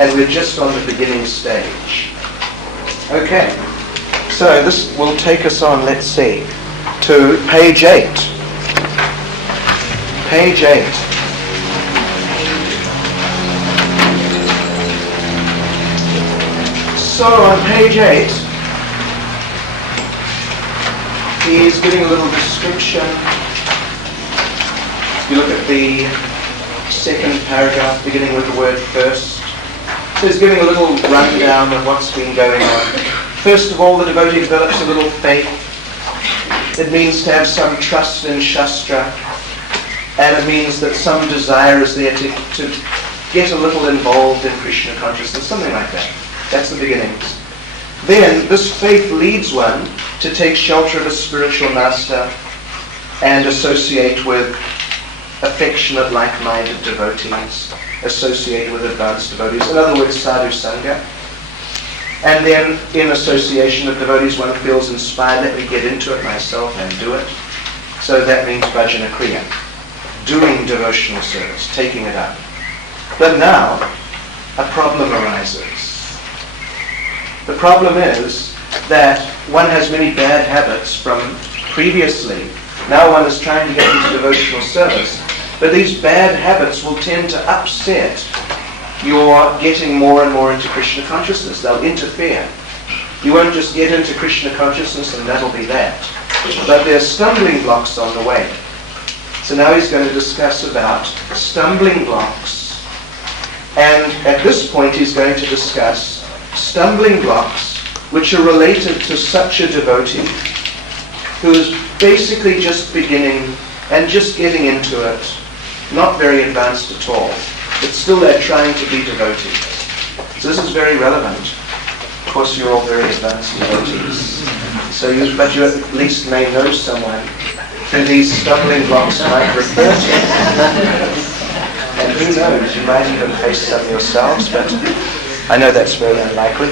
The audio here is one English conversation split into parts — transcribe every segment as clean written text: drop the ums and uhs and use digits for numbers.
and we're just on the beginning stage. Okay, so this will take us on, let's see, to page 8. Page 8. So on page 8, he's giving a little description. You look at the second paragraph, beginning with the word first. So he's giving a little rundown of what's been going on. First of all, the devotee develops a little faith. It means to have some trust in Shastra, and it means that some desire is there to get a little involved in Krishna consciousness, something like that. That's the beginnings. Then this faith leads one to take shelter of a spiritual master and associate with affectionate, like-minded devotees, associate with advanced devotees. In other words, sadhu sangha. And then in association with devotees, one feels inspired, let me get into it myself and do it. So that means bhajana kriya, doing devotional service, taking it up. But now, a problem arises. The problem is that one has many bad habits from previously. Now one is trying to get into devotional service. But these bad habits will tend to upset your getting more and more into Krishna consciousness. They'll interfere. You won't just get into Krishna consciousness and that'll be that. But there are stumbling blocks on the way. So now he's going to discuss about stumbling blocks. And at this point he's going to discuss stumbling blocks which are related to such a devotee who is basically just beginning and just getting into it, not very advanced at all, but still they're trying to be devotees. So this is very relevant. Of course you're all very advanced devotees, but you at least may know someone who these stumbling blocks might refer to. And who knows, you might even face some yourselves, but I know that's very unlikely.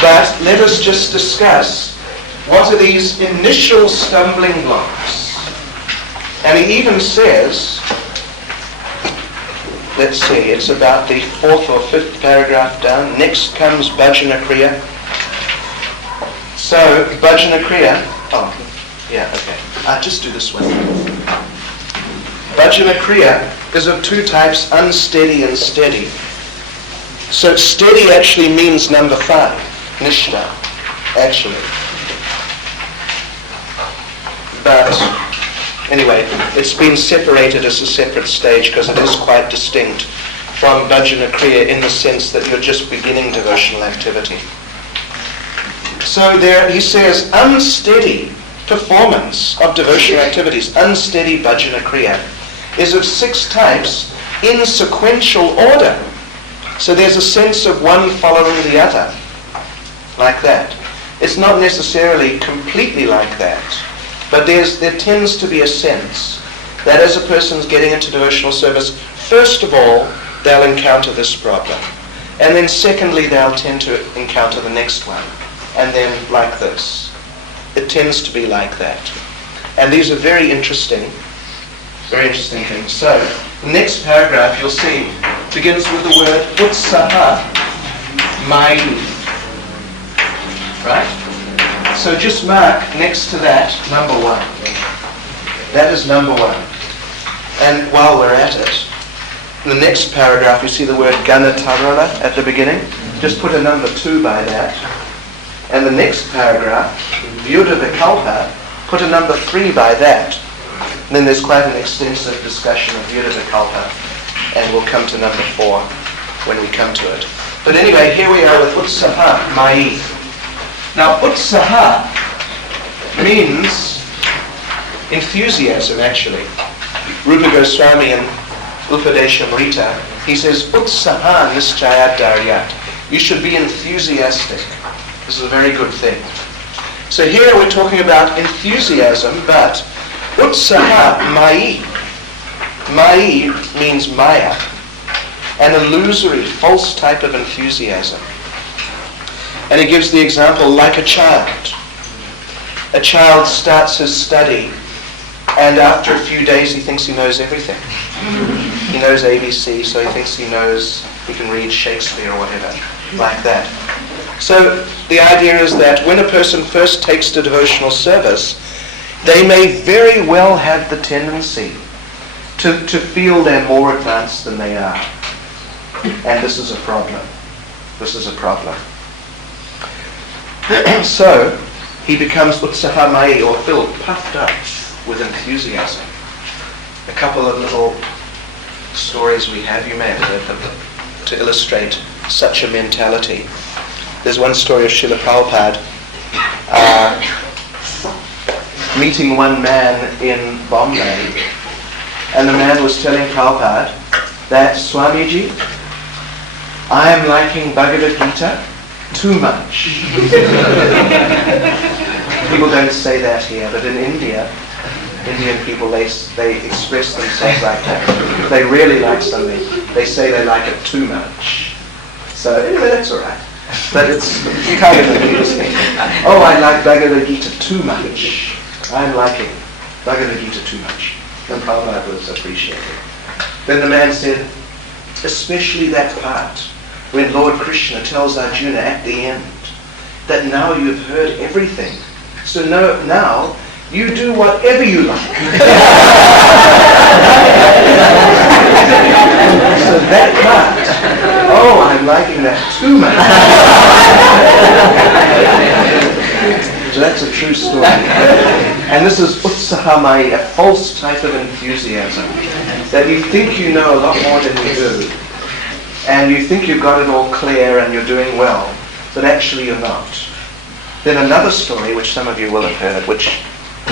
But let us just discuss what are these initial stumbling blocks. And he even says, let's see, it's about the 4th or 5th paragraph down. Next comes bhajana kriya. So bhajana kriya, I'll just do this one. Bhajana kriya is of two types, unsteady and steady. So steady actually means number 5, nishta, actually. But anyway, it's been separated as a separate stage because it is quite distinct from bhajana kriya in the sense that you're just beginning devotional activity. So there he says unsteady performance of devotional activities, unsteady bhajana kriya, is of 6 types in sequential order. So there's a sense of one following the other, like that. It's not necessarily completely like that, but there tends to be a sense that as a person's getting into devotional service, first of all, they'll encounter this problem. And then secondly, they'll tend to encounter the next one. And then like this. It tends to be like that. And these are very interesting things. So, the next paragraph, you'll see, begins with the word utsaha, mai. Right? So just mark next to that number 1. That is number 1. And while we're at it, in the next paragraph you see the word ganatarala at the beginning. Just put a number 2 by that. And the next paragraph, vyuda vikalpa, put a number 3 by that. And then there's quite an extensive discussion of vyuda vikalpa, and we'll come to number 4 when we come to it. But anyway, here we are with utsaha, mai. Now, utsaha means enthusiasm, actually. Rupa Goswami in Upadeshamrita, he says, utsaha nischayat daryat. You should be enthusiastic. This is a very good thing. So here we're talking about enthusiasm, but utsaha mai. Mai means maya, an illusory, false type of enthusiasm. And he gives the example like a child. A child starts his study, and after a few days he thinks he knows everything. He knows ABC, so he thinks he knows He can read Shakespeare or whatever, like that. So the idea is that when a person first takes to devotional service, they may very well have the tendency to feel they're more advanced than they are. And this is a problem. This is a problem. So he becomes utsahamai, or filled, puffed up with enthusiasm. A couple of little stories we have, you may have heard them, to illustrate such a mentality. There's one story of Srila Prabhupada meeting one man in Bombay, and the man was telling Prabhupada that, Swamiji, I am liking Bhagavad Gita too much. People don't say that here, but in India, Indian people, they express themselves like that. If they really like something, they say they like it too much. So anyway, that's all right. But it's kind of amusing. Oh, I like Bhagavad Gita too much. I'm liking Bhagavad Gita too much. And Prabhupada was appreciating. Then the man said, especially that part when Lord Krishna tells Arjuna at the end that now you've heard everything. So now you do whatever you like. So that part, oh, I'm liking that too much. So that's a true story. And this is utsahamai, a false type of enthusiasm. That you think you know a lot more than you do. And you think you've got it all clear and you're doing well. But actually you're not. Then another story, which some of you will have heard, which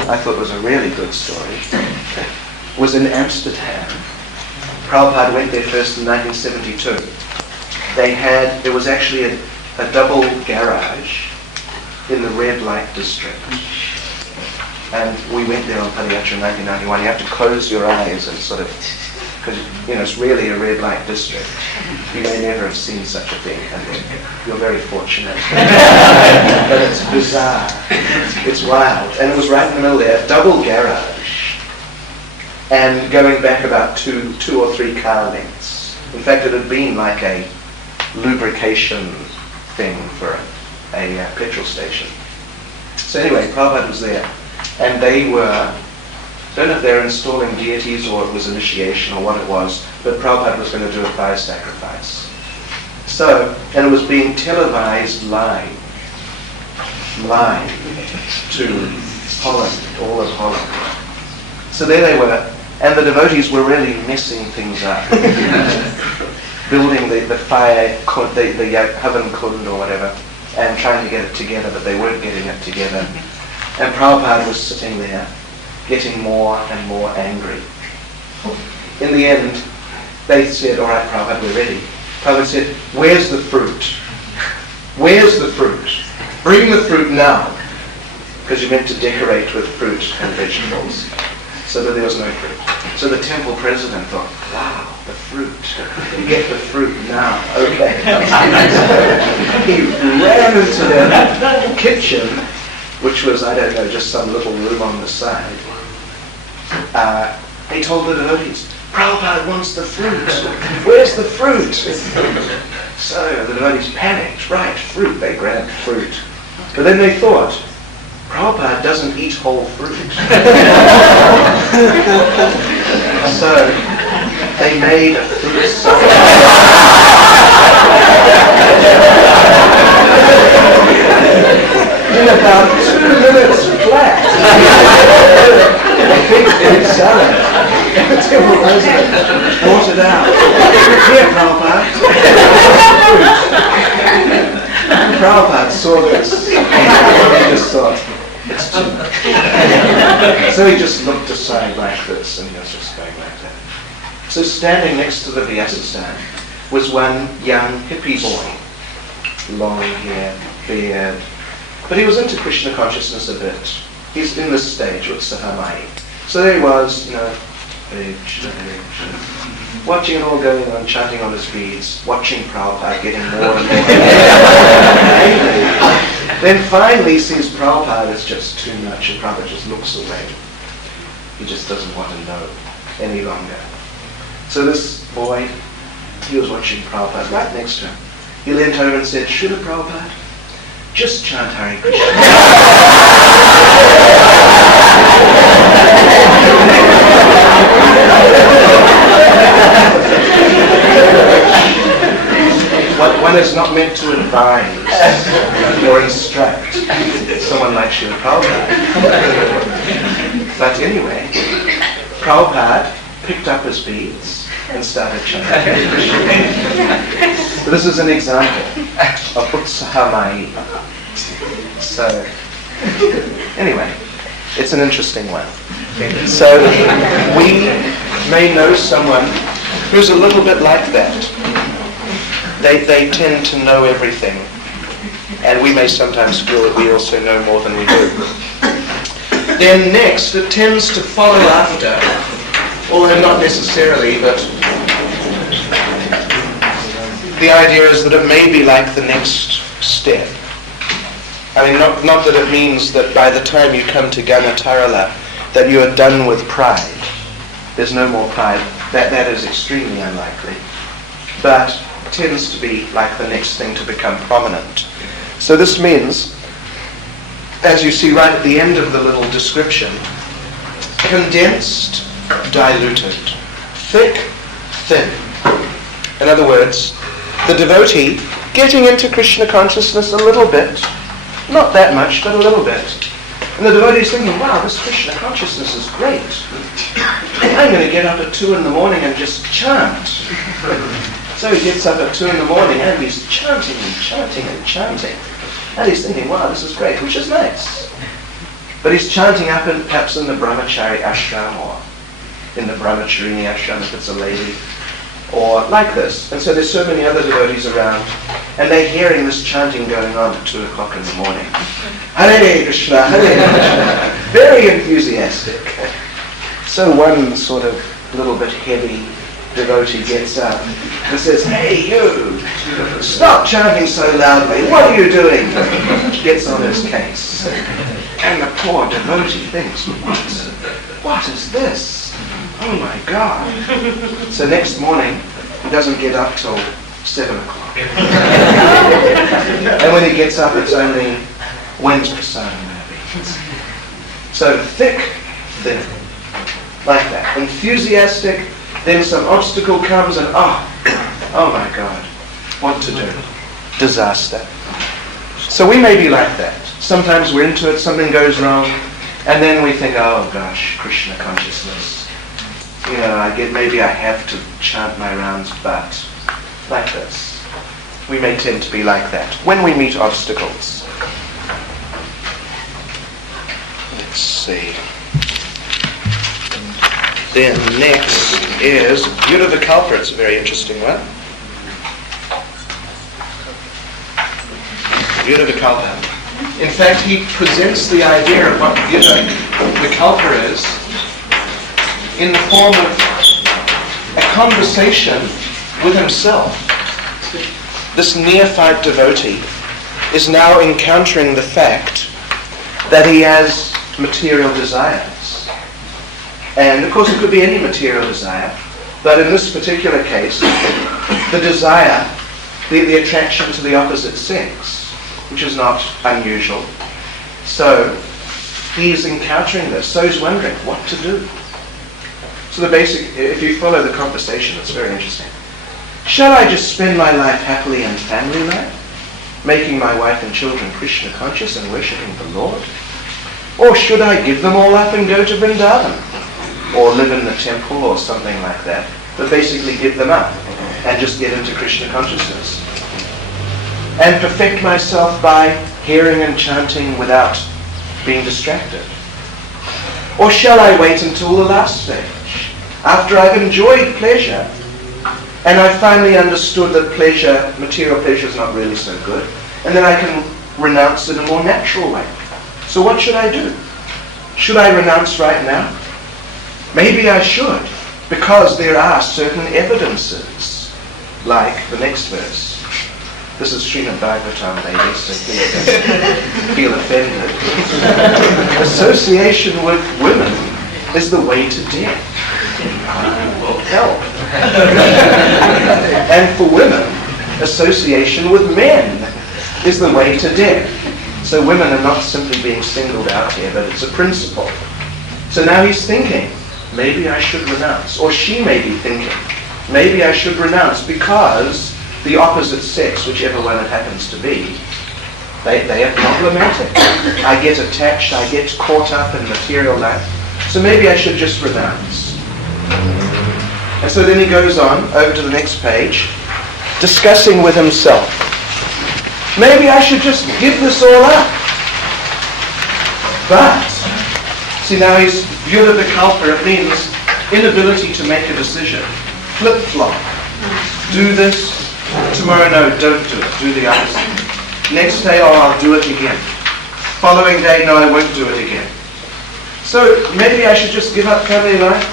I thought was a really good story, was in Amsterdam. Prabhupada went there first in 1972. There was actually a double garage in the red light district. And we went there on Padayatra in 1991. You have to close your eyes and sort of, because it's really a red light district. You may never have seen such a thing, and you're very fortunate. But it's bizarre. It's wild. And it was right in the middle there, a double garage. And going back about two or three car lengths. In fact, it had been like a lubrication thing for a petrol station. So anyway, Prabhupada was there. And they were, I don't know if they were installing deities or it was initiation or what it was, but Prabhupada was going to do a fire sacrifice. So, and it was being televised live to Holland, all of Holland. So there they were, and the devotees were really messing things up. Building the fire, the Havan Kund or whatever, and trying to get it together, but they weren't getting it together. And Prabhupada was sitting there, getting more and more angry. In the end, they said, all right, Prabhupada, we're ready. Prabhupada said, where's the fruit? Where's the fruit? Bring the fruit now. Because you meant to decorate with fruit and vegetables. So that there was no fruit. So the temple president thought, wow, the fruit. You get the fruit now. Okay. He ran into the kitchen, which was, I don't know, just some little room on the side. He told the devotees, Prabhupada wants the fruit. Where's the fruit? So the devotees panicked. Right, fruit. They grabbed fruit. But then they thought, Prabhupada doesn't eat whole fruit. So they made a fruit salad. In about 2 minutes flat. A big fruit salad. The temple president brought it out. Here, Prabhupada. Prabhupada saw this. He just thought, it's too much. So he just looked aside like this, and he was just going like that. So standing next to the Vyasasana was one young hippie boy. Long hair, beard. But he was into Krishna consciousness a bit. He's in this stage with Sahamai. So there he was, watching it all going on, chanting on his beads, watching Prabhupada getting more and more angry. Then finally he sees Prabhupada is just too much, and Prabhupada just looks away. He just doesn't want to know any longer. So this boy He was watching Prabhupada right next to him. He leant over and said, Srila Prabhupada, just chant Hare Krishna. One is not meant to advise or instruct someone like Srila Prabhupada. But anyway, Prabhupada picked up his beads and started chanting. So this is an example of Utsahamai. So, anyway, it's an interesting one. So, we may know someone who's a little bit like that. They tend to know everything, and we may sometimes feel that we also know more than we do. Then next, it tends to follow after, although not necessarily, but the idea is that it may be like the next step. I mean, not that it means that by the time you come to Ganatarala that you are done with pride. There's no more pride. That is extremely unlikely. But tends to be like the next thing to become prominent. So this means, as you see right at the end of the little description, condensed, diluted, thick, thin. In other words, the devotee getting into Krishna consciousness a little bit, not that much, but a little bit. And the devotee is thinking, wow, this Krishna consciousness is great. I'm going to get up at 2 in the morning and just chant. So he gets up at 2 in the morning and he's chanting and chanting and chanting. And he's thinking, wow, this is great, which is nice. But he's chanting up perhaps in the brahmachari ashram or in the brahmacharini ashram if it's a lady, or like this. And so there's so many other devotees around, and they're hearing this chanting going on at 2 o'clock in the morning. Hare Krishna, Hare Krishna. Very enthusiastic. So one sort of little bit heavy devotee gets up and says, hey you, stop chanting so loudly, what are you doing? Gets on his case. And the poor devotee thinks, what is this? Oh my God. So next morning, he doesn't get up till 7 o'clock. And when he gets up, it's only winter sun maybe. So thick, thin, like that. Enthusiastic, then some obstacle comes and oh my God, what to do? Disaster. So we may be like that. Sometimes we're into it, something goes wrong, and then we think, oh gosh, Krishna consciousness. You know, maybe I have to chant my rounds, but like this. We may tend to be like that when we meet obstacles. Let's see. Then next is Vikalpa. It's a very interesting one. Vikalpa. In fact, he presents the idea of what Vikalpa is in the form of a conversation with himself. This neophyte devotee is now encountering the fact that he has material desires. And of course it could be any material desire, but in this particular case, the desire, the attraction to the opposite sex, which is not unusual. So he's encountering this, so he's wondering what to do. So the basic, if you follow the conversation, it's very interesting. Shall I just spend my life happily in family life, making my wife and children Krishna conscious and worshipping the Lord? Or should I give them all up and go to Vrindavan? Or live in the temple or something like that, but basically give them up and just get into Krishna consciousness. And perfect myself by hearing and chanting without being distracted. Or shall I wait until the last stage, after I've enjoyed pleasure, and I finally understood that pleasure, material pleasure is not really so good, and then I can renounce it in a more natural way. So what should I do? Should I renounce right now? Maybe I should, because there are certain evidences, like the next verse. This is Srimad Bhagavatam, ladies, so please don't feel offended. Association with women is the way to death. Will help. And for women, association with men is the way to death. So women are not simply being singled out here, but it's a principle. So now he's thinking, maybe I should renounce. Or she may be thinking, maybe I should renounce, because the opposite sex, whichever one it happens to be, they are problematic. I get attached, I get caught up in material life. So maybe I should just renounce. And so then he goes on, over to the next page, discussing with himself. Maybe I should just give this all up. But, see now he's vyuda vikalpa, it means inability to make a decision. Flip-flop. Do this, tomorrow no, don't do it, do the opposite. Next day, oh, I'll do it again. Following day, no, I won't do it again. So maybe I should just give up family life?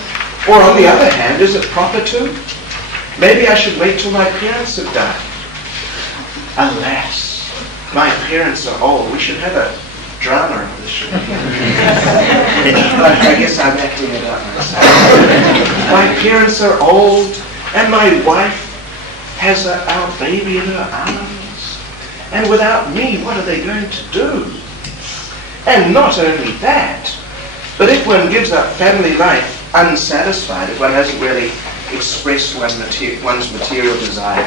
Or on the other hand, is it proper to? Maybe I should wait till my parents have died. Alas, my parents are old. We should have a drama of this show. I guess I'm acting it out myself. My parents are old, and my wife has our baby in her arms. And without me, what are they going to do? And not only that, but if one gives up family life unsatisfied, if one hasn't really expressed one's material desires,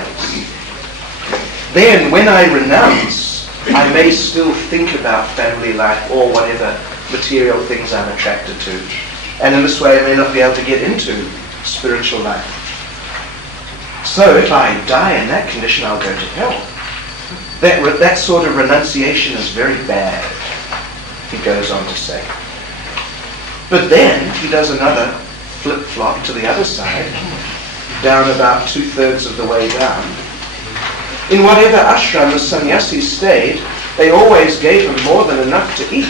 then when I renounce, I may still think about family life or whatever material things I'm attracted to. And in this way, I may not be able to get into spiritual life. So if I die in that condition, I'll go to hell. That sort of renunciation is very bad, he goes on to say. But then he does another flip-flop to the other side, down about 2/3 of the way down. In whatever ashram the sannyasis stayed, they always gave him more than enough to eat.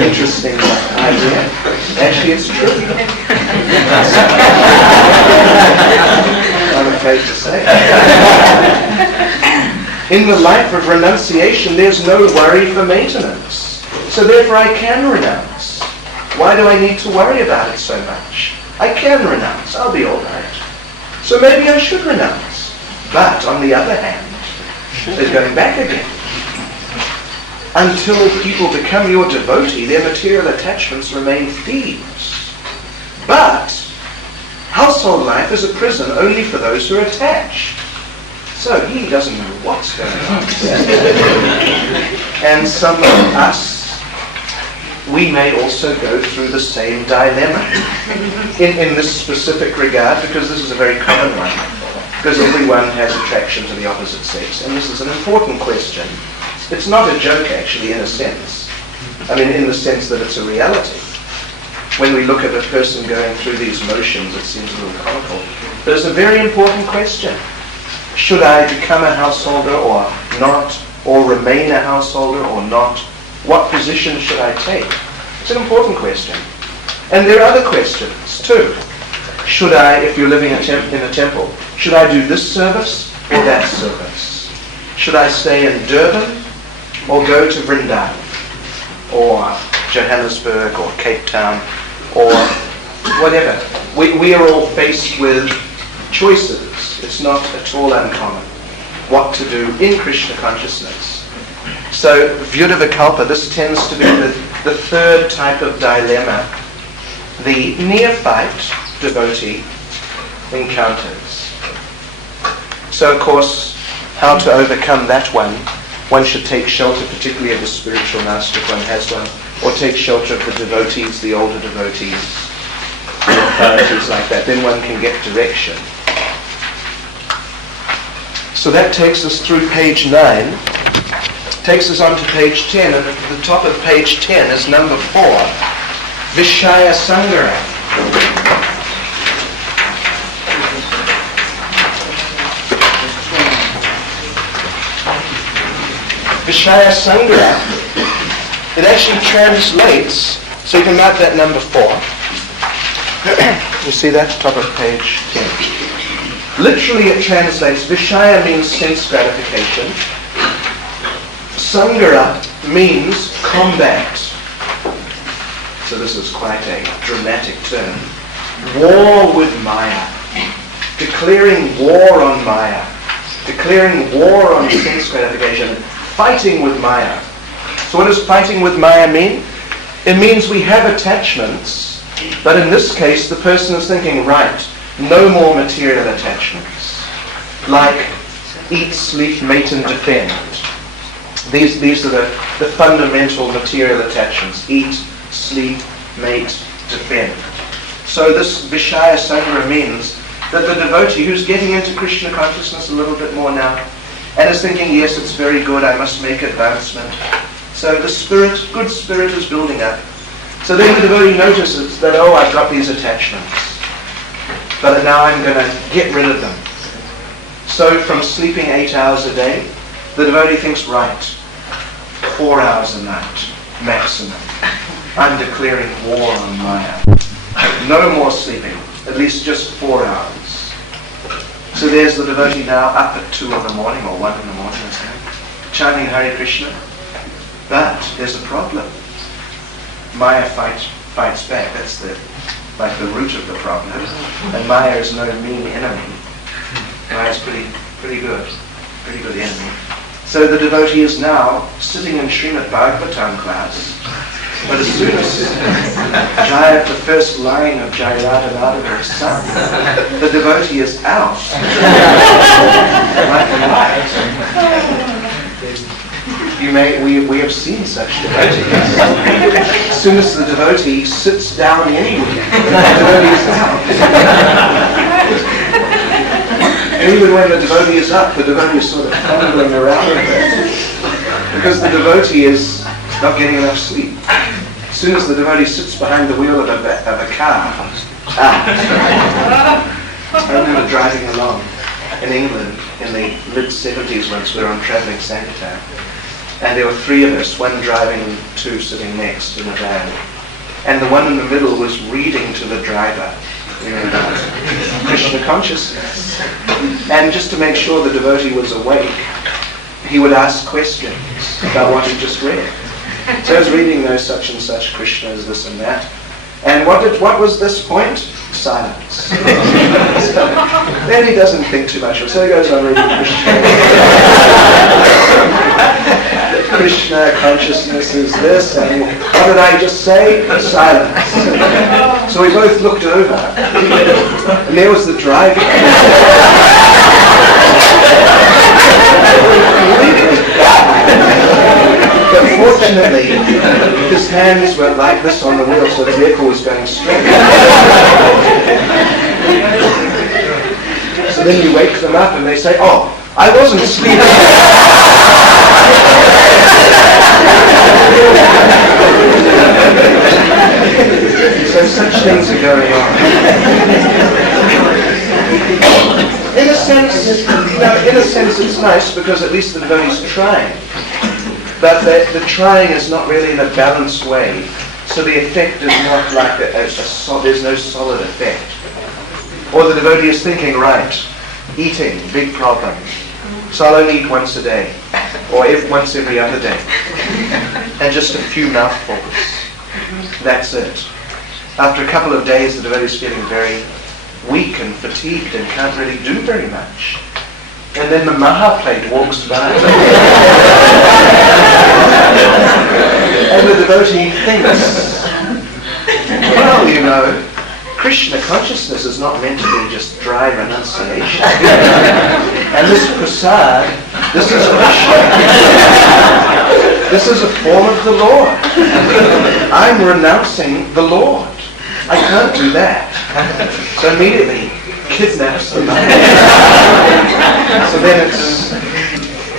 Interesting idea. Actually, it's true. I'm afraid to say. In the life of renunciation, there's no worry for maintenance. So therefore I can renounce. Why do I need to worry about it so much? I can renounce. I'll be all right. So maybe I should renounce. But on the other hand, they're going back again. Until people become your devotee, their material attachments remain thieves. But household life is a prison only for those who are attached. So he doesn't know what's going on. And some of us, we may also go through the same dilemma in this specific regard, because this is a very common one, because everyone has attraction to the opposite sex, and this is an important question. It's not a joke, actually, in a sense. I mean, in the sense that it's a reality. When we look at a person going through these motions, it seems a little comical. But it's a very important question. Should I become a householder or not? Or remain a householder or not? What position should I take? It's an important question. And there are other questions too. Should I, if you're living in a temple, should I do this service or that service? Should I stay in Durban or go to Vrindavan or Johannesburg or Cape Town or whatever? We are all faced with choices. It's not at all uncommon what to do in Krishna consciousness. So, vyuda vikalpa, this tends to be the third type of dilemma the neophyte devotee encounters. So, of course, how to overcome that one? One should take shelter, particularly of the spiritual master if one has one, or take shelter of the devotees, the older devotees, the authorities like that. Then one can get direction. So that takes us through page 9. Takes us on to page 10, and at the top of page 10 is number 4, Vishaya Sangara. Vishaya Sangara, it actually translates, so you can mark that number 4. You see that, top of page 10. Literally it translates, Vishaya means sense gratification. Sangara means combat. So this is quite a dramatic term. war with Maya, declaring war on Maya, declaring war on sense gratification, fighting with Maya. So what does fighting with Maya mean? It means we have attachments, but in this case the person is thinking, right, no more material attachments, like eat, sleep, mate and defend. These are the fundamental material attachments: eat, sleep, mate, defend. So this Vishaya Sangra means that the devotee who's getting into Krishna consciousness a little bit more now and is thinking, yes, it's very good, I must make advancement. So the spirit, good spirit is building up. So then the devotee notices that, oh, I've got these attachments, but now I'm going to get rid of them. So from sleeping 8 hours a day, the devotee thinks, right, 4 hours a night, maximum. I'm declaring war on Maya. No more sleeping, at least just 4 hours. So there's the devotee now up at 2 in the morning or 1 in the morning or something, chanting Hare Krishna. But there's a problem. Maya fights back. That's the root of the problem. And Maya is no mean enemy. Maya's pretty good enemy. So the devotee is now sitting in Srimad Bhagavatam class. But as soon as Jaya, the first line of Jayaradhanada is sung, the devotee is out. Right and light. We have seen such devotees. As soon as the devotee sits down anywhere, the devotee is out. And even when the devotee is up, the devotee is sort of fumbling around a bit, because the devotee is not getting enough sleep. As soon as the devotee sits behind the wheel of a car, out. I remember driving along in England in the mid-70s once we were on travelling Sankirtan. And there were 3 of us, 1 driving, 2 sitting next in a van. And the one in the middle was reading to the driver, about Krishna consciousness. And just to make sure the devotee was awake, he would ask questions about what he just read. So I was reading, such and such Krishna is this and that. And what was this point? Silence. Then he doesn't think too much of it, so he goes on reading Krishna consciousness is this, and what did I just say? Silence. So we both looked over, and there was the driver. But fortunately, his hands were like this on the wheel, so the vehicle was going straight. So then you wake them up and they say, oh, I wasn't sleeping. So such things are going on. In a sense it's nice because at least the devotee's trying. But the trying is not really in a balanced way. So the effect is not like there's no solid effect. Or the devotee is thinking, right, eating, big problem. So I'll only eat once a day. Or once every other day. And just a few mouthfuls. That's it. After a couple of days, the devotee is feeling very weak and fatigued and can't really do very much. And then the Mahaplate walks by. And the devotee thinks, well, Krishna consciousness is not meant to be just dry renunciation. And this prasad, this is Krishna. This is a form of the Lord. I'm renouncing the Lord. I can't do that. So immediately kidnaps the mind. So then it's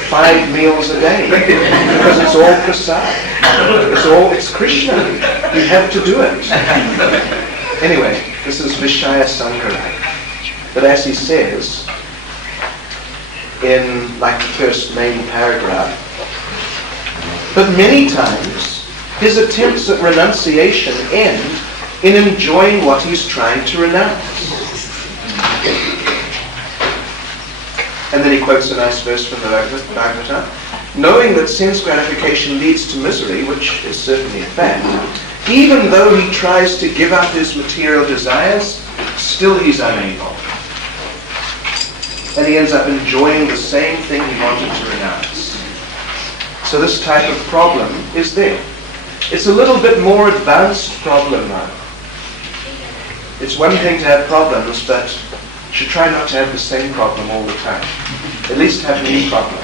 5 meals a day because it's all prasad. It's Krishna. You have to do it. Anyway, this is Vishaya Sankara. But as he says in the first main paragraph, but many times his attempts at renunciation end in enjoying what he's trying to renounce. And then he quotes a nice verse from the Bhagavatam. Knowing that sense gratification leads to misery, which is certainly a fact, even though he tries to give up his material desires, still he's unable. And he ends up enjoying the same thing he wanted to renounce. So this type of problem is there. It's a little bit more advanced problem now. It's one thing to have problems, but you should try not to have the same problem all the time. At least have new problems.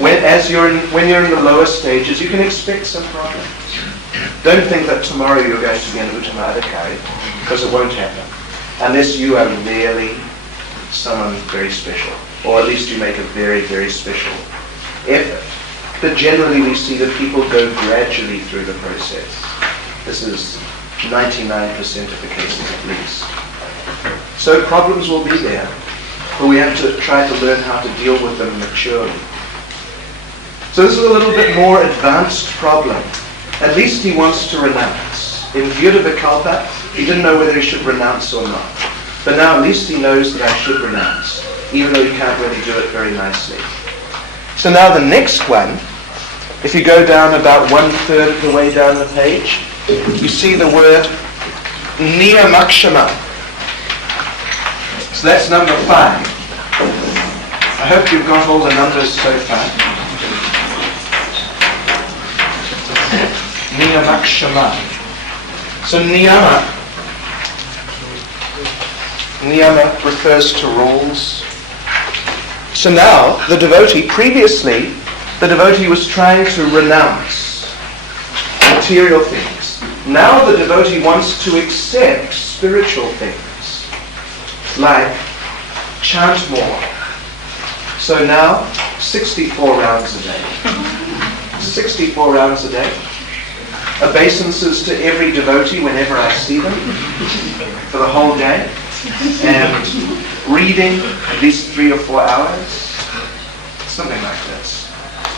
When you're in the lower stages, you can expect some problems. Don't think that tomorrow you're going to be an Uttama Adhikari, because it won't happen. Unless you are really someone very special. Or at least you make a very, very special effort. But generally we see that people go gradually through the process. This is 99% of the cases at least. So problems will be there, but we have to try to learn how to deal with them maturely. So this is a little bit more advanced problem. At least he wants to renounce. In Vyudavikalpa, he didn't know whether he should renounce or not. But now at least he knows that I should renounce, even though he can't really do it very nicely. So now the next one, if you go down about 1/3 of the way down the page, you see the word Niyamakshama. So that's number 5. I hope you've got all the numbers so far. Niyamakshama. So niyama refers to rules. So now the devotee, previously the devotee was trying to renounce material things. Now the devotee wants to accept spiritual things, like chant more. So now 64 rounds a day. 64 rounds a day. Obeisances to every devotee whenever I see them for the whole day. And reading at least 3 or 4 hours. Something like this.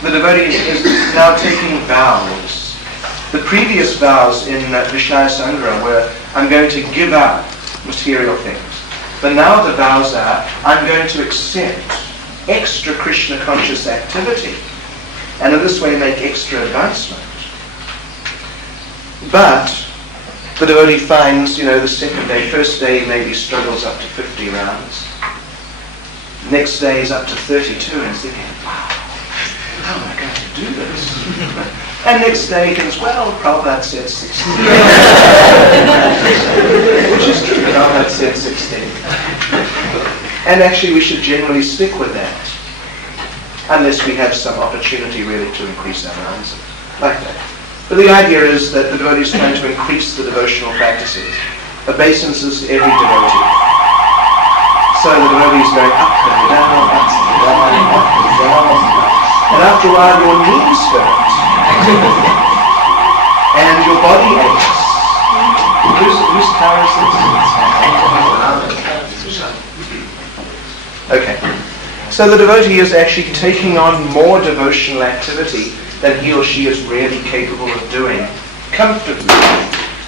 The devotee is now taking vows. The previous vows in Vishaya Sangra were, I'm going to give up material things. But now the vows are, I'm going to accept extra Krishna conscious activity. And in this way make extra advancement. But the devotee finds, the second day, first day maybe struggles up to 50 rounds. Next day is up to 32 and he's thinking, wow, how am I going to do this? And next day he thinks, well, Prabhupada said 16. Which is true, Prabhupada said 16. And actually we should generally stick with that. Unless we have some opportunity really to increase our rounds like that. But the idea is that the devotee is trying to increase the devotional practices. Obeisances to every devotee. So the devotee is going up and down, up and down, up and down. And after a while your knees hurt. And your body aches. Whose car is this? Okay. So the devotee is actually taking on more devotional activity than he or she is really capable of doing comfortably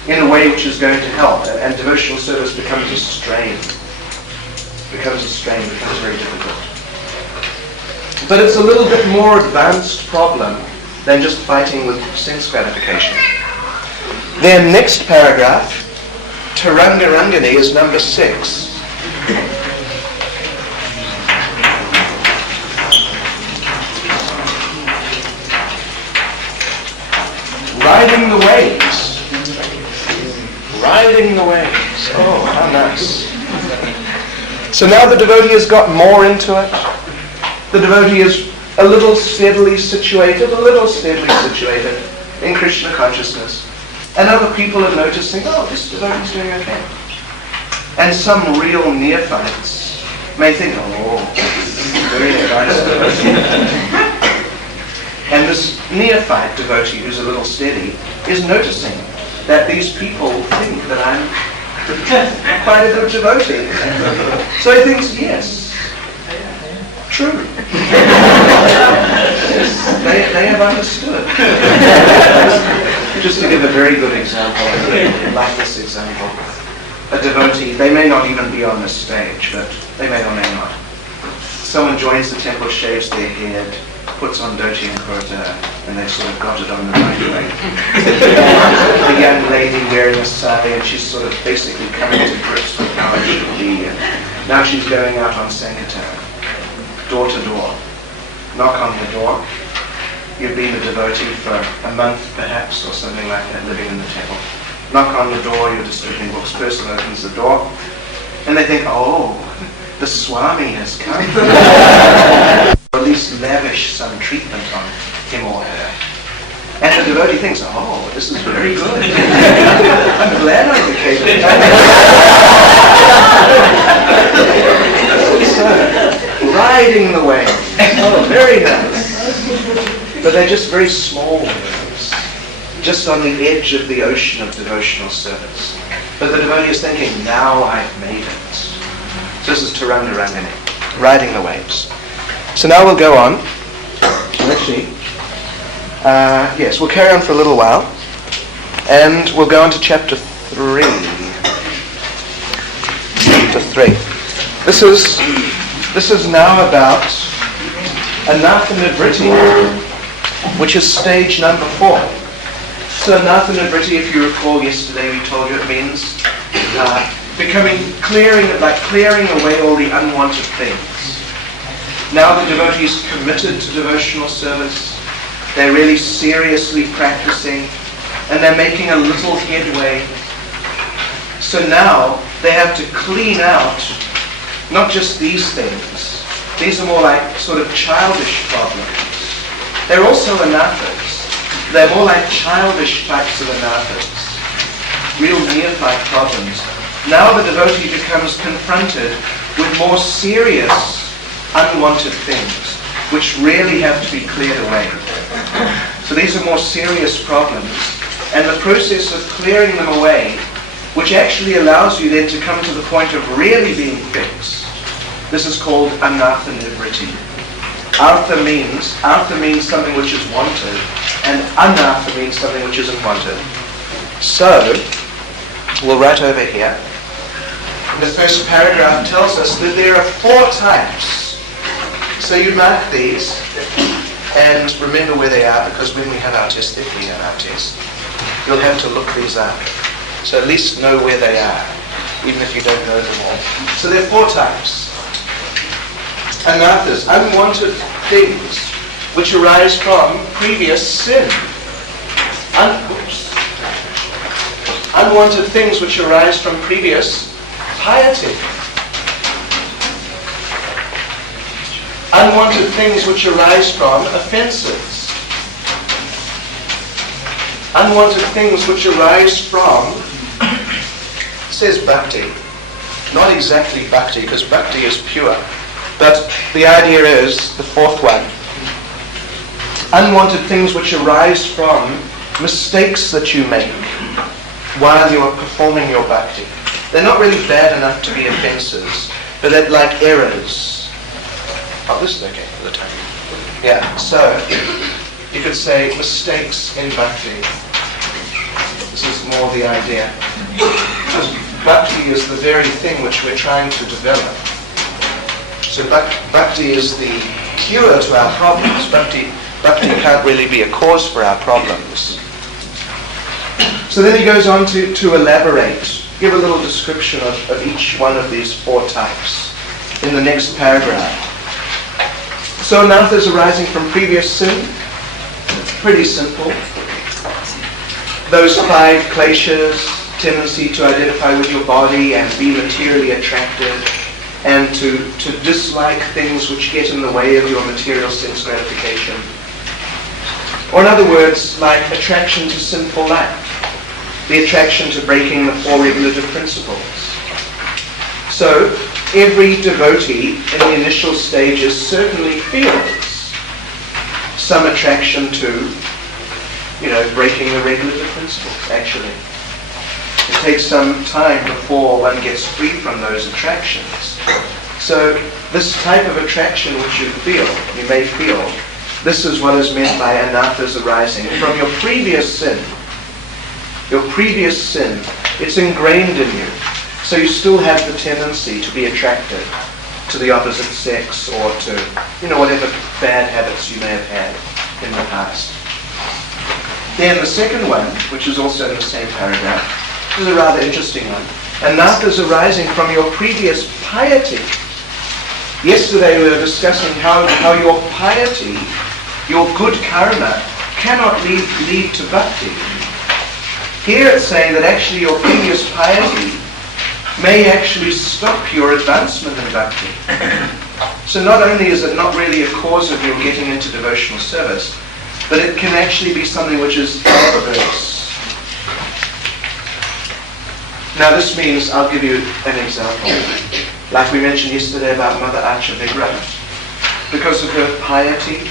in a way which is going to help. And devotional service becomes a strain. Becomes very difficult. But it's a little bit more advanced problem than just fighting with sense gratification. Then next paragraph, Tarangarangani is number 6. Riding the waves. Riding the waves. Oh, how nice. So now the devotee has got more into it. The devotee is a little steadily situated in Krishna consciousness. And other people are noticing, oh, this devotee is doing okay. And some real neophytes may think, oh, very nice devotee. And this neophyte devotee who's a little steady is noticing that these people think that I'm quite a good devotee. So he thinks, yes, true. They have understood. Just to give a very good example, like this example. A devotee, they may not even be on this stage, but they may or may not. Someone joins the temple, shaves their head, puts on dhoti and kurta, and they've sort of got it on the right way. And the young lady wearing a sari, and she's sort of basically coming to grips with how it should be. And now she's going out on Sankirtan, door to door. Knock on the door. You've been a devotee for a month perhaps, or something like that, living in the temple. Knock on the door, you're distributing books, person opens the door, and they think, oh, the Swami has come. Or at least lavish some treatment on him or her. And the devotee thinks, oh, this is very good. I'm glad I became a So, riding the wave. Oh, very nice. But they're just very small waves, just on the edge of the ocean of devotional service. But the devotee is thinking, now I've made it. So this is Taranga-rangani, riding the waves. So now we'll go on. Actually, yes, we'll carry on for a little while. And we'll go on to chapter 3. Chapter 3. This is now about Anatha-nivritti, which is stage number 4. So Anatha-nivritti, if you recall yesterday, we told you it means clearing away all the unwanted things. Now the devotee is committed to devotional service. They're really seriously practicing, and they're making a little headway. So now they have to clean out not just these things. These are more like sort of childish problems. They're also anathas. They're more like childish types of anathas, real neophyte problems. Now the devotee becomes confronted with more serious unwanted things, which really have to be cleared away. So these are more serious problems, and the process of clearing them away, which actually allows you then to come to the point of really being fixed, this is called Anatha-nivritti. Artha means something which is wanted, and anartha means something which isn't wanted. So, we'll write over here. The first paragraph tells us that there are 4 types. So you mark these, and remember where they are, because when we have our test, if we have our test, you'll have to look these up. So at least know where they are, even if you don't know them all. So there are 4 types. Anathas, unwanted things which arise from previous sin. Unwanted things which arise from previous piety. Unwanted things which arise from offenses. Unwanted things which arise from, it says bhakti. Not exactly bhakti, because bhakti is pure. But the idea is, the 4th one, unwanted things which arise from mistakes that you make while you are performing your bhakti. They're not really bad enough to be offenses, but they're like errors. Oh, this is okay for the time. Yeah, so you could say mistakes in bhakti. This is more the idea. Because bhakti is the very thing which we're trying to develop. So bhakti is the cure to our problems. Bhakti can't really be a cause for our problems. So then he goes on to elaborate, give a little description of each one of these 4 types in the next paragraph. So anathas arising from previous sin, pretty simple. Those 5 kleshas, tendency to identify with your body and be materially attracted, and to dislike things which get in the way of your material sense gratification. Or in other words, like attraction to sinful life, the attraction to breaking the 4 regulative principles. So, every devotee in the initial stages certainly feels some attraction to, breaking the regulative principles, actually. It takes some time before one gets free from those attractions. So, this type of attraction which you may feel, this is what is meant by anathas arising from your previous sin. Your previous sin, it's ingrained in you. So you still have the tendency to be attracted to the opposite sex or to, whatever bad habits you may have had in the past. Then the second one, which is also in the same paragraph, is a rather interesting one. Anarthas arising from your previous piety. Yesterday we were discussing how your piety, your good karma, cannot lead to bhakti. Here it's saying that actually your previous piety may actually stop your advancement in bhakti. So not only is it not really a cause of your getting into devotional service, but it can actually be something which is adverse. Now this means, I'll give you an example. Like we mentioned yesterday about Mother Archa Vigraha. Because of her piety,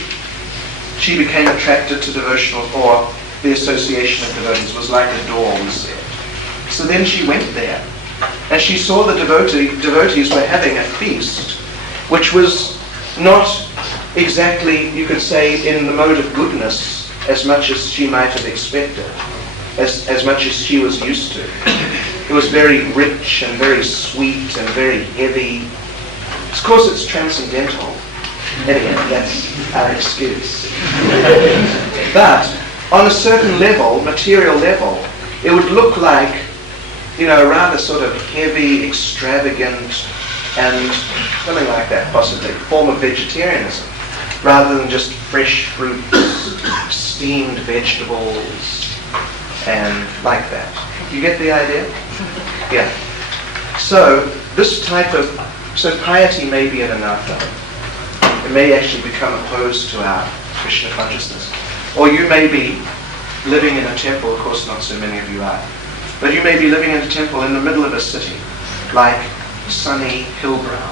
she became attracted to devotional, or the association of devotees was like a door, we said. So then she went there, and she saw the devotees were having a feast, which was not exactly, you could say, in the mode of goodness, as much as she might have expected, as much as she was used to. It was very rich and very sweet and very heavy. Of course, it's transcendental. Anyway, that's our excuse. But on a certain level, material level, it would look like, a rather sort of heavy, extravagant, and something like that, possibly, form of vegetarianism, rather than just fresh fruits, steamed vegetables, and like that. You get the idea? Yeah. So piety may be an anartha. It may actually become opposed to our Krishna consciousness. Or you may be living in a temple, of course not so many of you are, but you may be living in a temple in the middle of a city, like sunny Hillbrow.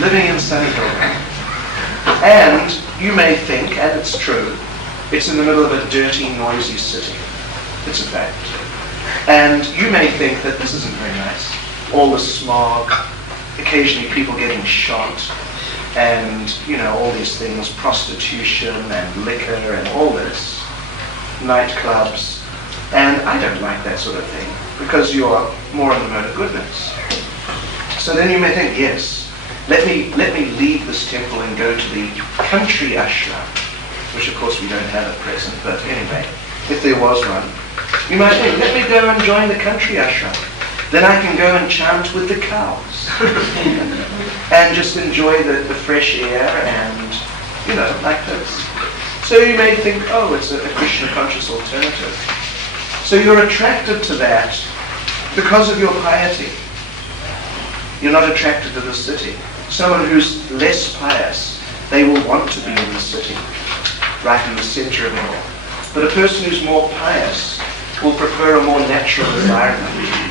Living in sunny Hillbrow. And you may think, and it's true, it's in the middle of a dirty, noisy city. It's a fact. And you may think that this isn't very nice. All the smog, occasionally people getting shot, and, all these things, prostitution and liquor and all this, nightclubs. And I don't like that sort of thing, because you're more in the mode of goodness. So then you may think, yes, let me leave this temple and go to the country ashram, which of course we don't have at present, but anyway, if there was one, you might think, let me go and join the country ashram. Then I can go and chant with the cows and just enjoy the fresh air and, like this. So you may think, oh, it's a Krishna conscious alternative. So you're attracted to that because of your piety. You're not attracted to the city. Someone who's less pious, they will want to be in the city, right in the center of it all. But a person who's more pious will prefer a more natural environment.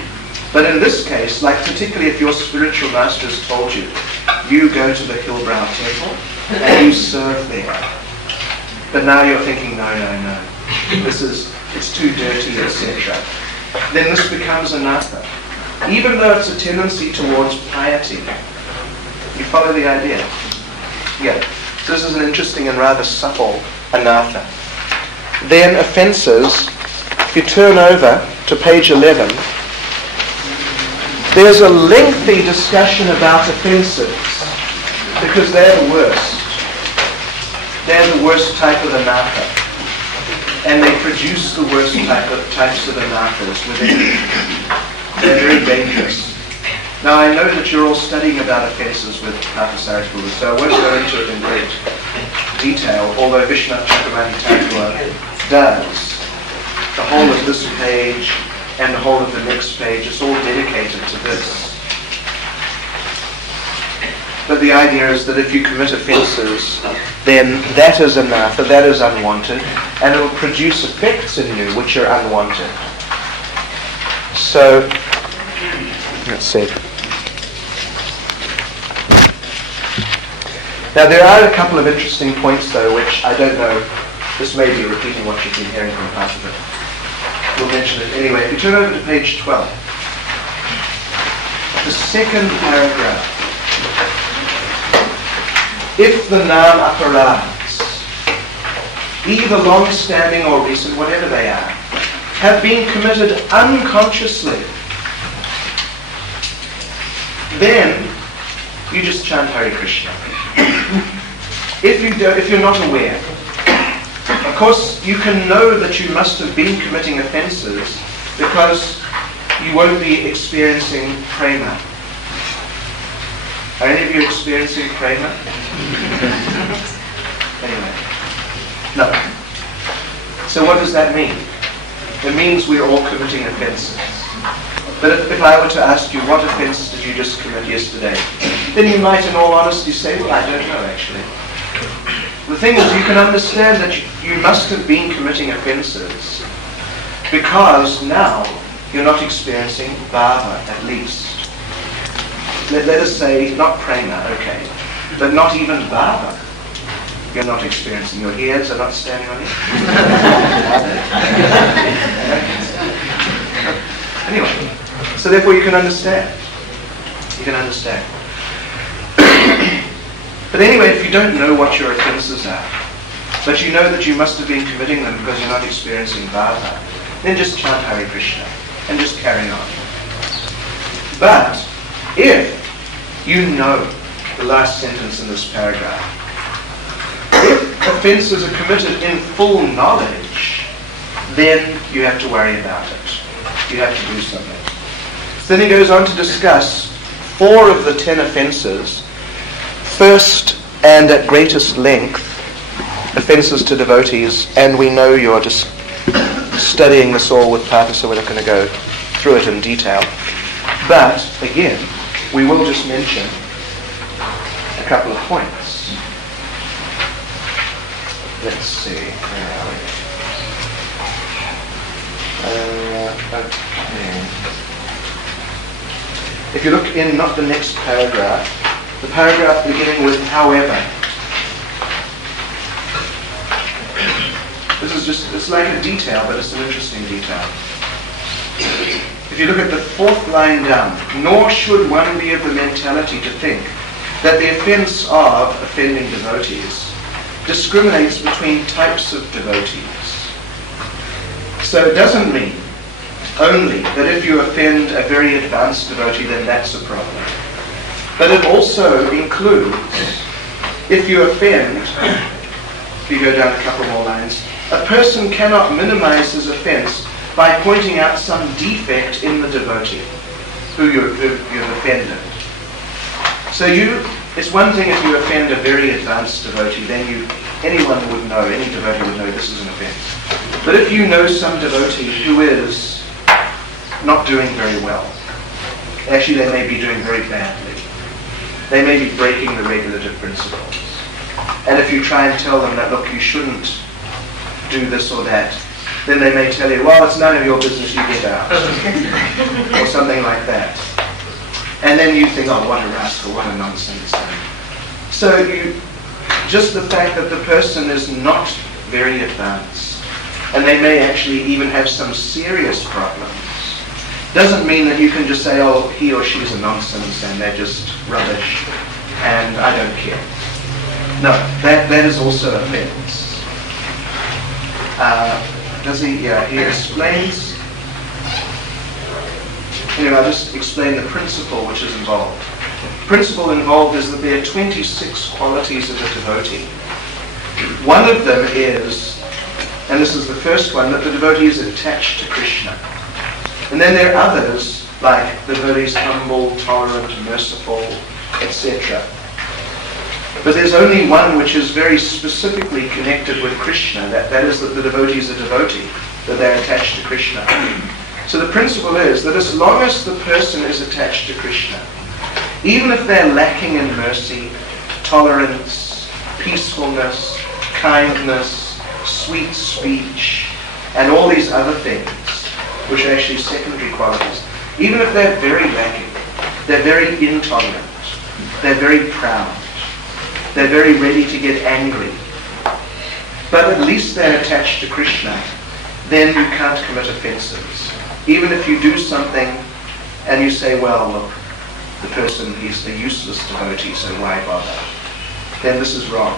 But in this case, like particularly if your spiritual master has told you, you go to the Hillbrow temple and you serve there. But now you're thinking, no, it's too dirty, etc. Then this becomes anartha. Even though it's a tendency towards piety. You follow the idea? Yeah. So this is an interesting and rather subtle anartha. Then offences, if you turn over to page 11, there's a lengthy discussion about offences, because they're the worst. They're the worst type of anartha. And they produce the worst types of anarthas within you. They're very dangerous. Now I know that you're all studying about offences with Parthasarith Buddha, so I won't go into it in great detail, although Vishwanath Chakravarti Thakur does. The whole of this page and the whole of the next page is all dedicated to this. But the idea is that if you commit offences, then that is anartha, that is unwanted, and it will produce effects in you which are unwanted. So, let's see. Now there are a couple of interesting points though, which I don't know, this may be repeating what you've been hearing from part of it. We'll mention it anyway. If you turn over to page 12, the second paragraph. If the nam aparads, either long-standing or recent, whatever they are, have been committed unconsciously, then you just chant Hare Krishna. if you're not aware, of course, you can know that you must have been committing offences because you won't be experiencing prema. Are any of you experiencing prema? Anyway, no. So what does that mean? It means we're all committing offences. But if I were to ask you, what offence did you just commit yesterday? Then you might, in all honesty, say, well, I don't know, actually. The thing is, you can understand that you must have been committing offences because now you're not experiencing bhava, at least. Let us say, not prema, okay, but not even bhava. You're not experiencing. Your ears are not standing on you. Anyway. So therefore you can understand. You can understand. But anyway, if you don't know what your offences are, but you know that you must have been committing them because you're not experiencing bhava, then just chant Hare Krishna and just carry on. But if you know the last sentence in this paragraph, if offences are committed in full knowledge, then you have to worry about it. You have to do something. Then he goes on to discuss 4 of the 10 offences. First, and at greatest length, offences to devotees, and we know you're just studying this all with Pata, so we're not going to go through it in detail. But, again, we will just mention a couple of points. Let's see, where are we? Okay. If you look in not the next paragraph, the paragraph beginning with however. This is just, it's like a detail, but it's an interesting detail. If you look at the 4th line down, nor should one be of the mentality to think that the offence of offending devotees discriminates between types of devotees. So it doesn't mean only that if you offend a very advanced devotee, then that's a problem. But it also includes, if you offend, if you go down a couple more lines, a person cannot minimize his offense by pointing out some defect in the devotee who you've offended. So it's one thing if you offend a very advanced devotee, then anyone would know, any devotee would know this is an offense. But if you know some devotee who is not doing very well, actually they may be doing very badly, they may be breaking the regulative principles, and if you try and tell them that, look, you shouldn't do this or that, then they may tell you, well, it's none of your business, you get out, or something like that. And then you think, oh, what a rascal, what a nonsense. So just the fact that the person is not very advanced, and they may actually even have some serious problems, doesn't mean that you can just say, oh, he or she's a nonsense and they're just rubbish and I don't care. No, that is also offense. He explains, anyway, I'll just explain the principle which is involved. The principle involved is that there are 26 qualities of a devotee. One of them is, and this is the first one, that the devotee is attached to Krishna. And then there are others, like the devotee is humble, tolerant, merciful, etc. But there's only one which is very specifically connected with Krishna, that is that the devotee is a devotee, that they're attached to Krishna. So the principle is that as long as the person is attached to Krishna, even if they're lacking in mercy, tolerance, peacefulness, kindness, sweet speech, and all these other things, which are actually secondary qualities, even if they're very lacking, they're very intolerant, they're very proud, they're very ready to get angry, but at least they're attached to Krishna, then you can't commit offences. Even if you do something and you say, well, look, the person is a useless devotee, so why bother? Then this is wrong.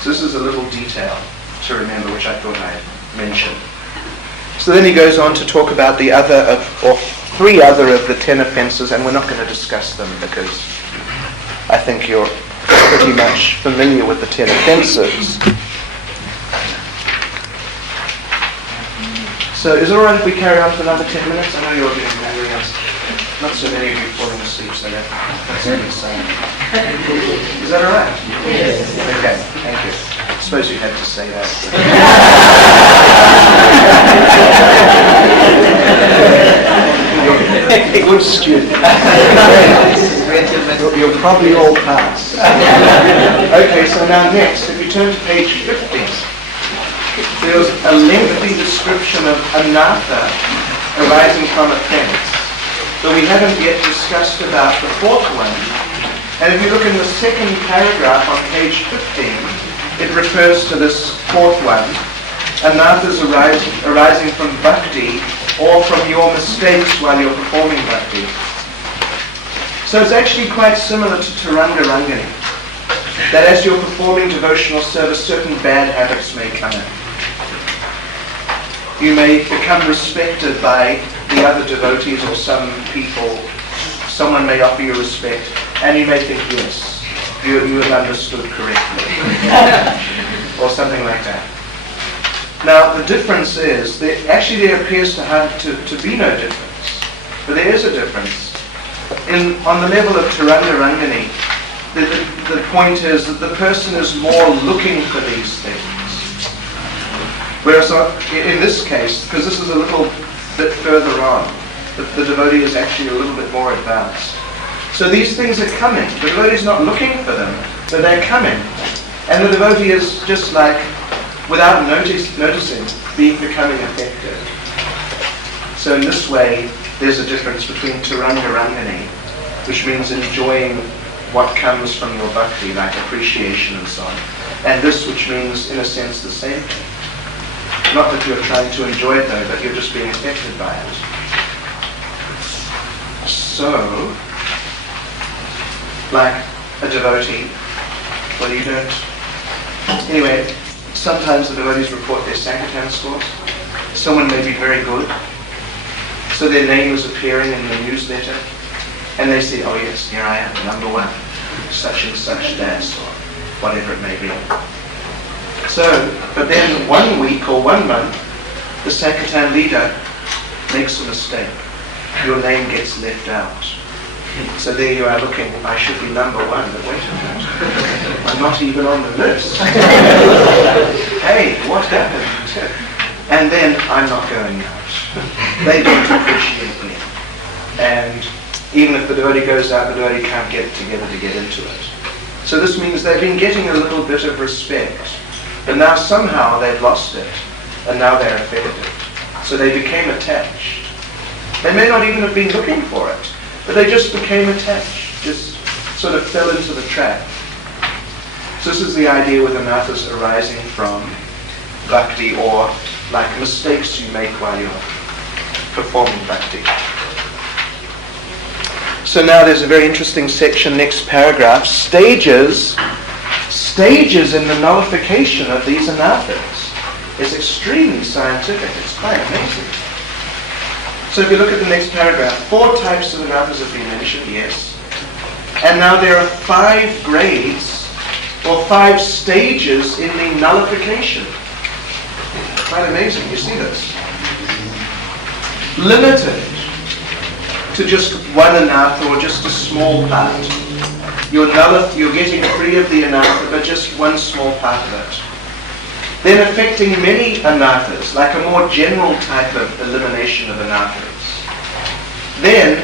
So this is a little detail to remember, which I thought I'd mention. So then he goes on to talk about the or 3 other of the 10 offences, and we're not going to discuss them because I think you're pretty much familiar with the 10 offences. So is it all right if we carry on for another 10 minutes? I know you're getting hungry. Not so many of you falling asleep, so that's a good sign. Is that all right? Yes. Okay, thank you. I suppose you had to say that. Good student. You'll probably all pass. Okay, so now next, if you turn to page 50, there's a lengthy description of anatha arising from offense. But we haven't yet discussed about the fourth one. And if you look in the second paragraph on page 15, it refers to this fourth one. Anathas arising from bhakti or from your mistakes while you're performing bhakti. So it's actually quite similar to Taranga Rangani. That as you're performing devotional service, certain bad habits may come in. You may become respected by the other devotees or some people. Someone may offer you respect, and you may think, yes, you have understood correctly, or something like that. Now, the difference is, there appears to be no difference, but there is a difference. On the level of Taranga Rangani, the point is that the person is more looking for these things. Whereas in this case, because this is a little bit further on, the devotee is actually a little bit more advanced. So these things are coming. The devotee is not looking for them, but they're coming. And the devotee is just like, without noticing, becoming affected. So in this way, there's a difference between Taranga Rangani, which means enjoying what comes from your bhakti, like appreciation and so on, and this, which means, in a sense, the same thing. Not that you're trying to enjoy it though, but you're just being affected by it. So, like a devotee, well, you don't... Anyway, sometimes the devotees report their Sankirtan scores. Someone may be very good, so their name is appearing in the newsletter, and they say, oh yes, here I am, number one, such and such das, or whatever it may be. So, but then 1 week or 1 month, the Sankirtan leader makes a mistake. Your name gets left out. So there you are looking, I should be number one, but wait a minute. I'm not even on the list. Hey, what happened? And then I'm not going out. They don't appreciate me. And even if the devotee goes out, the devotee can't get it together to get into it. So this means they've been getting a little bit of respect. But now somehow they've lost it, and now they're affected. So they became attached. They may not even have been looking for it, but they just became attached, just sort of fell into the trap. So this is the idea with anathas arising from bhakti, or like mistakes you make while you're performing bhakti. So now there's a very interesting section, next paragraph, stages in the nullification of these anathas. It's extremely scientific. It's quite amazing. So if you look at the next paragraph, 4 types of anathas have been mentioned, yes. And now there are 5 grades, or 5 stages in the nullification. Quite amazing. You see this? Limited to just one anatha or just a small part. You're getting free of the anatha, but just one small part of it. Then affecting many anathas, like a more general type of elimination of anathas. Then,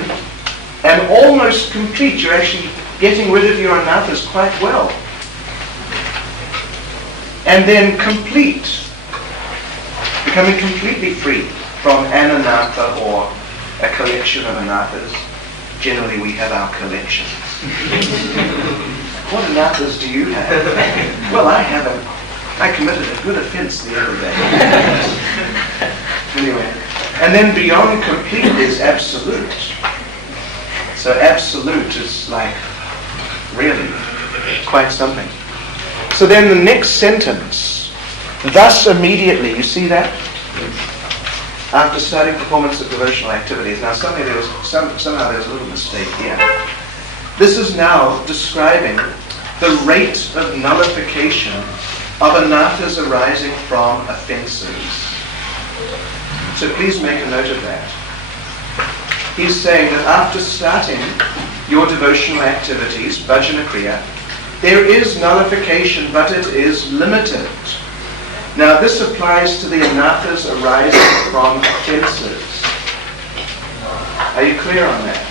and almost complete, you're actually getting rid of your anathas quite well. And then complete, becoming completely free from an anatha or a collection of anathas. Generally we have our collections. What anathas do you have? Well, I committed a good offense the other day. Anyway, and then beyond complete is absolute. So absolute is like really quite something. So then the next sentence, thus immediately, you see that? After starting performance of devotional activities. Now somehow there was a little mistake here. This is now describing the rate of nullification of anathas arising from offences. So please make a note of that. He's saying that after starting your devotional activities, bhajana kriya, there is nullification, but it is limited. Now this applies to the anathas arising from offences. Are you clear on that?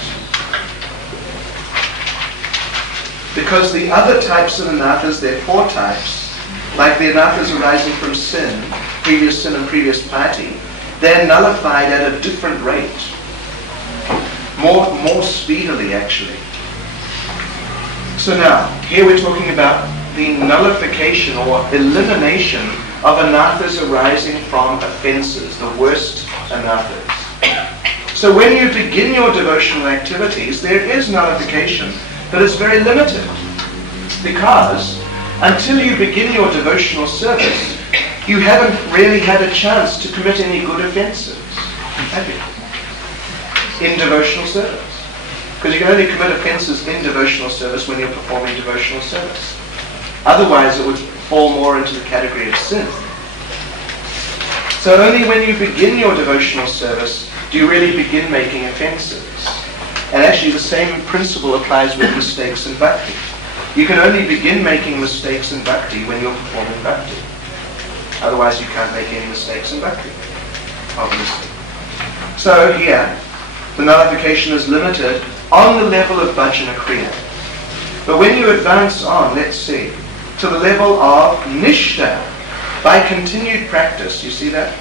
Because the other types of anathas, there are 4 types, like the anathas arising from sin and previous piety, they're nullified at a different rate. More speedily, actually. So now, here we're talking about the nullification or elimination of anathas arising from offences, the worst anathas. So when you begin your devotional activities, there is nullification, but it's very limited. Because until you begin your devotional service, you haven't really had a chance to commit any good offences, have you? In devotional service. Because you can only commit offences in devotional service when you're performing devotional service. Otherwise it would fall more into the category of sin. So only when you begin your devotional service do you really begin making offences. And actually the same principle applies with mistakes in bhakti. You can only begin making mistakes in bhakti when you're performing bhakti. Otherwise you can't make any mistakes in bhakti, obviously. So here, the nullification is limited on the level of bhajana kriya. But when you advance on, let's see, to the level of nishtha, by continued practice, you see that?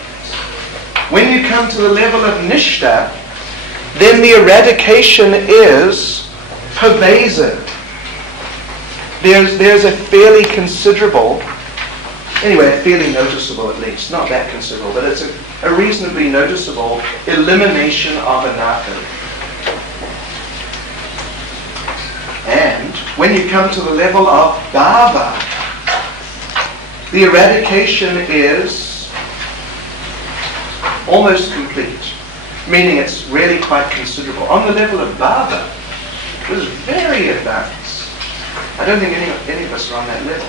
When you come to the level of nishtha, then the eradication is pervasive. There's a fairly considerable, anyway, fairly noticeable at least, not that considerable, but it's a reasonably noticeable elimination of anathas. And when you come to the level of bhava, the eradication is almost complete, meaning it's really quite considerable. On the level of bhava, it is very advanced. I don't think any of us are on that level.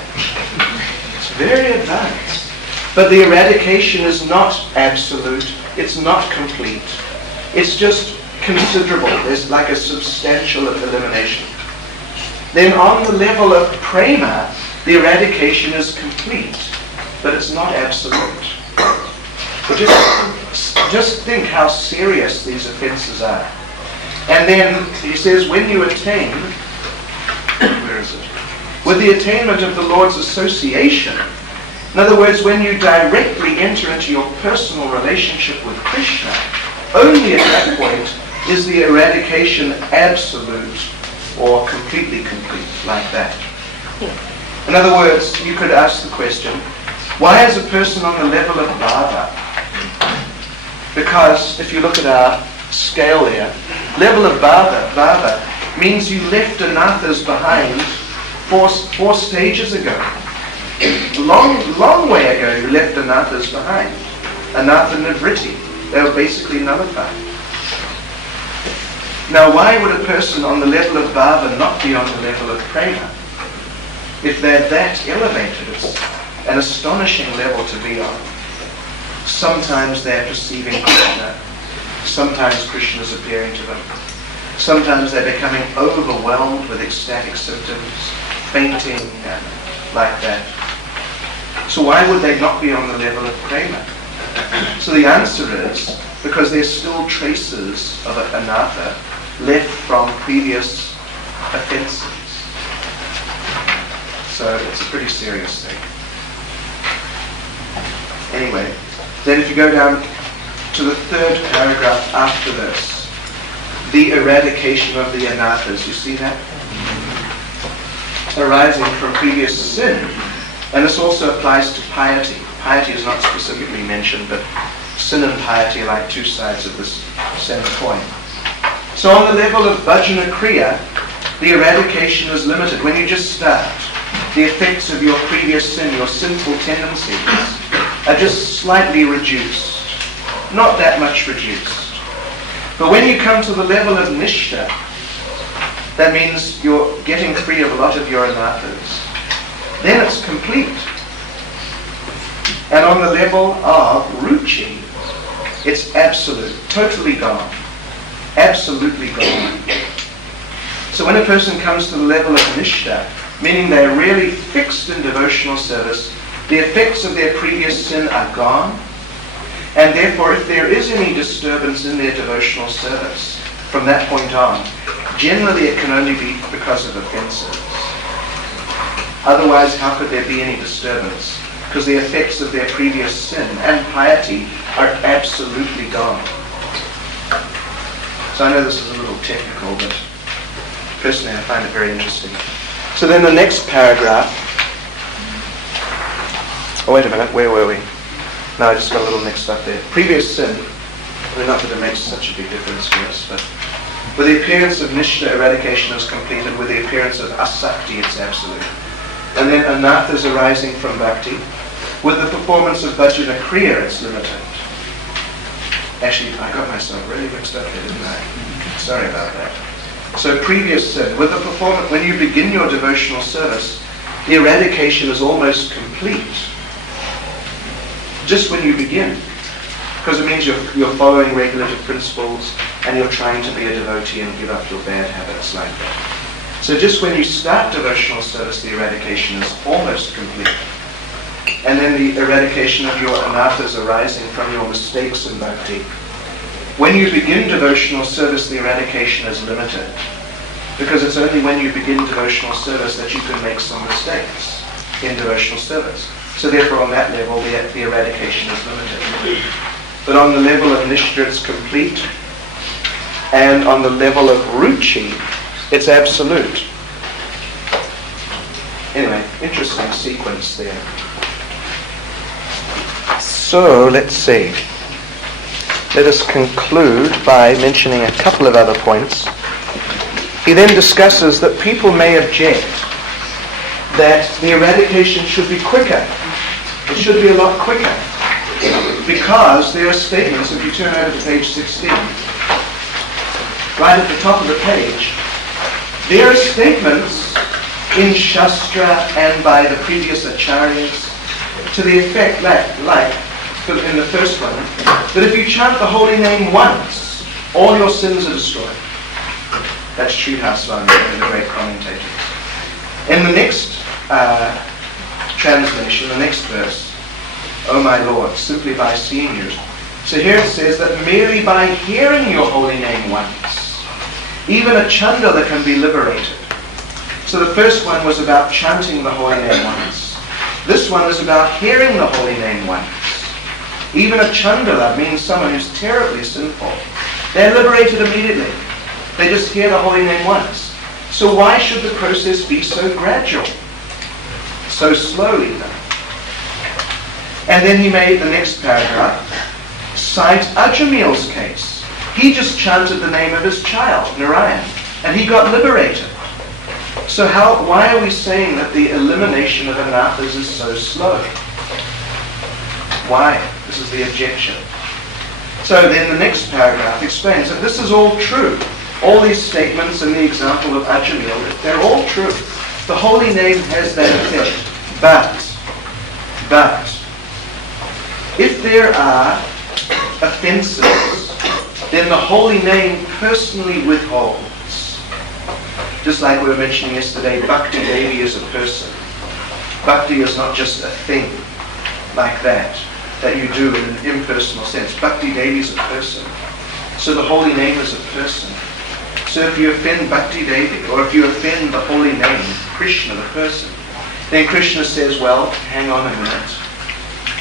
It's very advanced. But the eradication is not absolute. It's not complete. It's just considerable. There's like a substantial elimination. Then on the level of prema, the eradication is complete. But it's not absolute. But just think how serious these offences are. And then he says, when you attain, where is it? With the attainment of the Lord's association, in other words, when you directly enter into your personal relationship with Krishna, only at that point is the eradication absolute or completely complete, like that. In other words, you could ask the question, why is a person on the level of bhava? Because if you look at our scale there, level of bhava means you left anathas behind four stages ago. Long way ago you left anathas behind. Anatha nivritti. They were basically nullified. Now why would a person on the level of bhava not be on the level of prema? If they're that elevated, it's an astonishing level to be on. Sometimes they're perceiving Krishna. Sometimes Krishna is appearing to them. Sometimes they're becoming overwhelmed with ecstatic symptoms, fainting, like that. So why would they not be on the level of prema? So the answer is because there's still traces of anatha left from previous offences. So it's a pretty serious thing. Anyway, then if you go down to the 3rd paragraph after this, the eradication of the anathas, you see that? Arising from previous sin. And this also applies to piety. Piety is not specifically mentioned, but sin and piety are like two sides of this same coin. So on the level of bhajana kriya, the eradication is limited. When you just start, the effects of your previous sin, your sinful tendencies, are just slightly reduced. Not that much reduced. But when you come to the level of nishtha, that means your getting free of a lot of your anathas, then it's complete. And on the level of ruchi, it's absolute, totally gone, absolutely gone. So when a person comes to the level of nishta, meaning they're really fixed in devotional service, the effects of their previous sin are gone, and therefore if there is any disturbance in their devotional service from that point on, generally it can only be because of offenses. Otherwise, how could there be any disturbance? Because the effects of their previous sin and piety are absolutely gone. So I know this is a little technical, but personally I find it very interesting. So then the next paragraph. Oh, wait a minute, where were we? No, I just got a little mixed up there. Previous sin, not that it makes such a big difference to us, but with the appearance of nishta, eradication is completed. With the appearance of asakti, it's absolute. And then anathas arising from bhakti. With the performance of bhajana kriya, it's limited. Actually, I got myself really mixed up there, didn't I? Sorry about that. So previous sin, with the performance, when you begin your devotional service, the eradication is almost complete. Just when you begin. Because it means you're following regulative principles and you're trying to be a devotee and give up your bad habits like that. So just when you start devotional service, the eradication is almost complete. And then the eradication of your anathas arising from your mistakes in bhakti. When you begin devotional service, the eradication is limited. Because it's only when you begin devotional service that you can make some mistakes in devotional service. So therefore on that level, the eradication is limited. But on the level of nishta, it's complete. And on the level of ruchi, it's absolute. Anyway, interesting sequence there. So, let's see. Let us conclude by mentioning a couple of other points. He then discusses that people may object that the eradication should be quicker. It should be a lot quicker. Because there are statements, if you turn over to page 16, right at the top of the page, there are statements in Shastra and by the previous acharyas to the effect like in the first one, that if you chant the holy name once, all your sins are destroyed. That's Sridhar, one of the great commentators. In the next translation, the next verse, O my Lord, simply by seeing you. So here it says that merely by hearing your holy name once, even a chandala can be liberated. So the first one was about chanting the holy name once. This one is about hearing the holy name once. Even a chandala means someone who's terribly sinful. They're liberated immediately. They just hear the holy name once. So why should the process be so gradual? So slowly then. And then he made the next paragraph cite Ajamil's case. He just chanted the name of his child, Narayan, and he got liberated. So why are we saying that the elimination of anathas is so slow? Why? This is the objection. So then the next paragraph explains that this is all true. All these statements and the example of Ajamil, they're all true. The holy name has that effect. But, if there are offenses, then the holy name personally withholds. Just like we were mentioning yesterday, Bhakti Devi is a person. Bhakti is not just a thing like that you do in an impersonal sense. Bhakti Devi is a person. So the holy name is a person. So if you offend Bhakti Devi, or if you offend the holy name, Krishna, the person, then Krishna says, well, hang on a minute.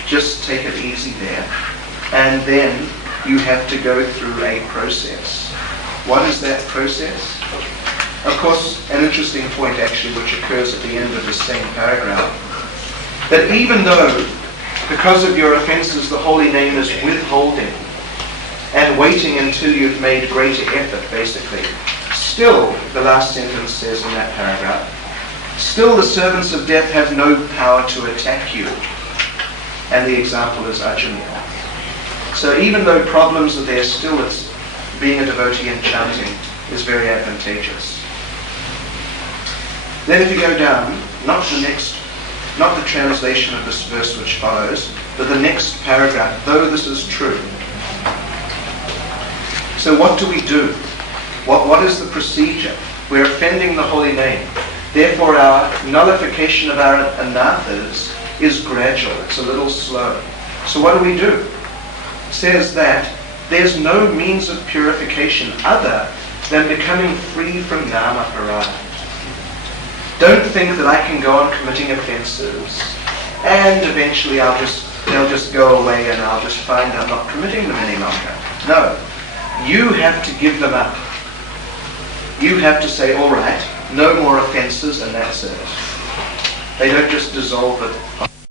Just take it easy there. And then you have to go through a process. What is that process? Of course, an interesting point actually which occurs at the end of the same paragraph. That even though, because of your offenses, the holy name is withholding and waiting until you've made greater effort, basically, still, the last sentence says in that paragraph, still the servants of death have no power to attack you. And the example is Ajamil. So even though problems are there, still being a devotee and chanting is very advantageous. Then if you go down, not the translation of this verse which follows, but the next paragraph, though this is true. So what do we do? What is the procedure? We're offending the holy name. Therefore our nullification of our anathas is gradual. It's a little slow. So what do? It says that there's no means of purification other than becoming free from nama-parada. Don't think that I can go on committing offences and eventually they'll just go away and I'll just find I'm not committing them any longer. No. You have to give them up. You have to say, all right, no more offences, and that's it. They don't just dissolve it.